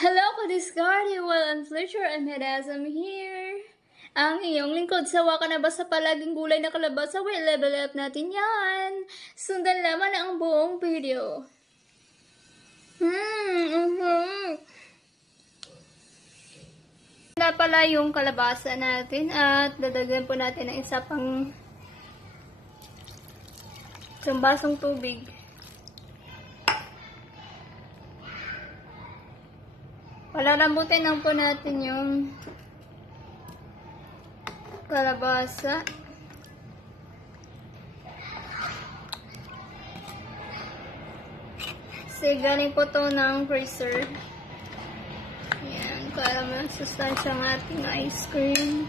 Hello, Kadiscard! Well, I'm Fletcher. I'm Hedazam here. Ang iyong lingkod, sawa ka na ba sa palaging gulay na kalabasa? Well, level up natin yan. Sundan naman ang buong video. Na pala yung kalabasa natin at dadagyan po natin ng isa pang isang basong tubig. Palalambutin lang po natin yung kalabasa. Kasi galing po to ng freezer. Ayan, para masustansya ang ating ice cream.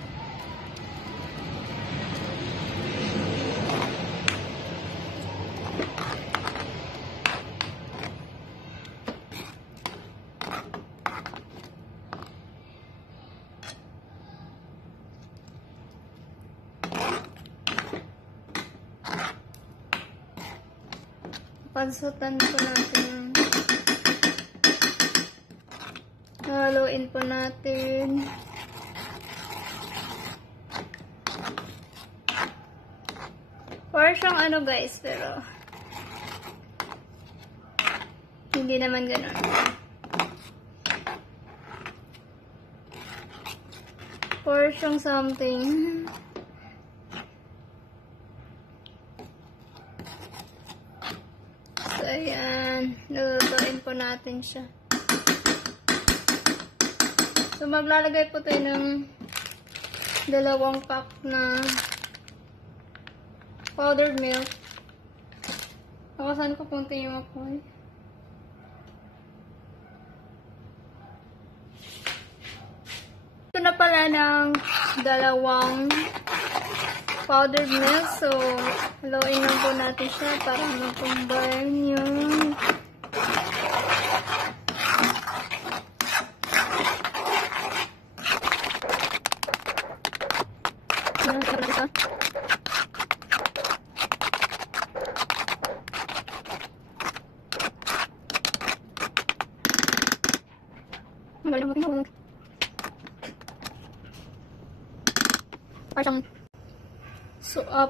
Pansutan po natin. Haluin po natin. Para siyang ano guys, pero hindi naman ganun. Para siyang something. So, ayan. Lulutuin po natin siya. So, maglalagay po tayo ng 2 pack na powdered milk. Saan ko punti yung apoy? Ito na pala ng 2 powdered milk. So, haluin lang po natin siya para mag-combine yung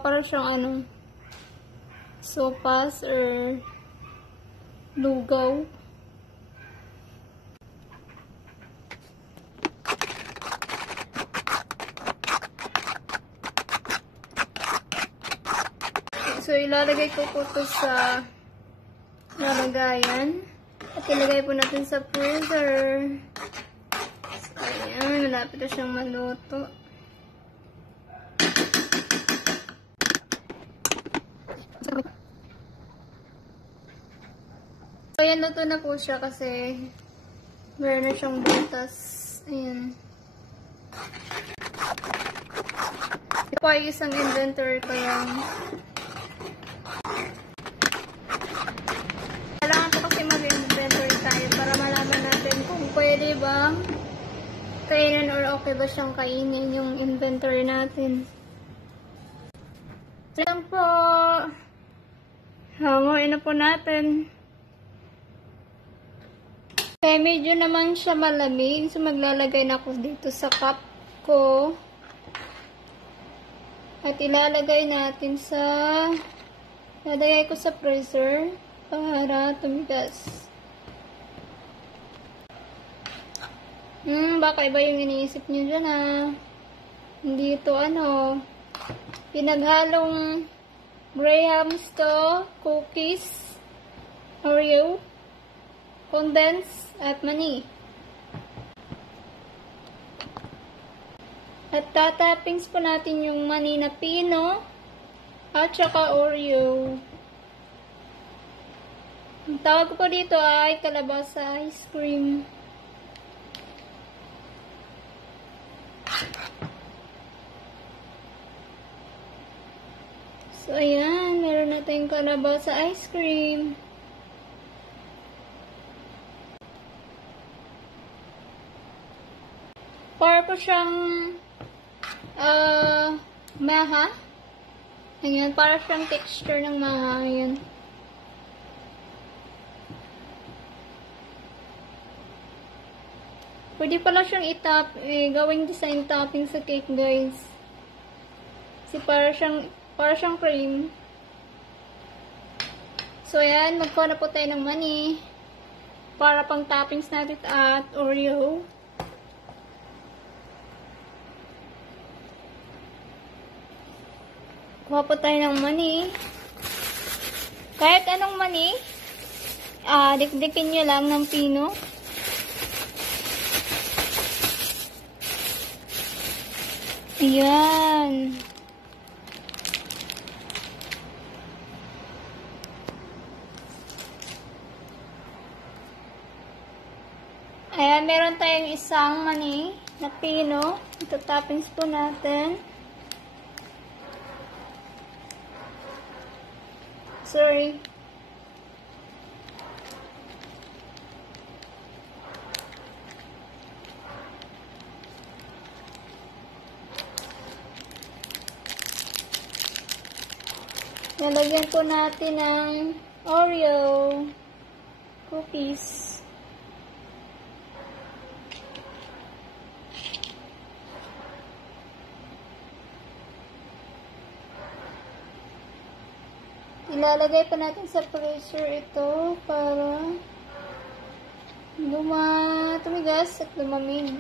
para siyang ano, sopas or lugaw. So, ilalagay ko po ito sa lalagayan. At ilagay po natin sa freezer. So, ayan. Malapit na siyang maluto. So, ayan. Luto na po siya kasi meron na siyang butas. Ayan. Ito po ay isang inventory ko yan. Pwede ba kainin or okay ba siyang kainin yung inventory natin. So, yan po. Hanguin na po natin. Okay, medyo naman siya malamig. So, maglalagay na ako dito sa cup ko. At ilalagay natin sa lalagay ko sa freezer para tumigas. Baka iba yung iniisip nyo dyan Hindi ito pinaghalong Graham's to cookies, Oreo, condensed at mani. At tatappings po natin yung mani na pino at saka Oreo. Ang tawag ko po dito ay kalabasa ice cream. So, ayan. Meron na tayong kalabasa ice cream. Para po siyang maha. Ayan. Para siyang texture ng maha. Ayan. Pwede pala siyang gawing design topping sa cake, guys. Kasi para siyang cream. So, ayan, magkuha na po tayo ng money para pang toppings natin at Oreo. Kuha po tayo ng money. Kahit anong money, dikdikin nyo lang ng pino. Ayan. Ayan, meron tayong isang money na pino. Ito toppings po natin. Sorry. Nalagyan po natin ng Oreo cookies. Ilalagay pa natin sa freezer ito para tumigas at lumamig.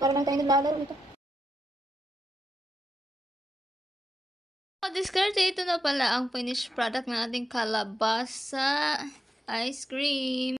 Para lang tayo naglalaro ito. Diskarte, ito na pala ang finished product ng ating kalabasa ice cream.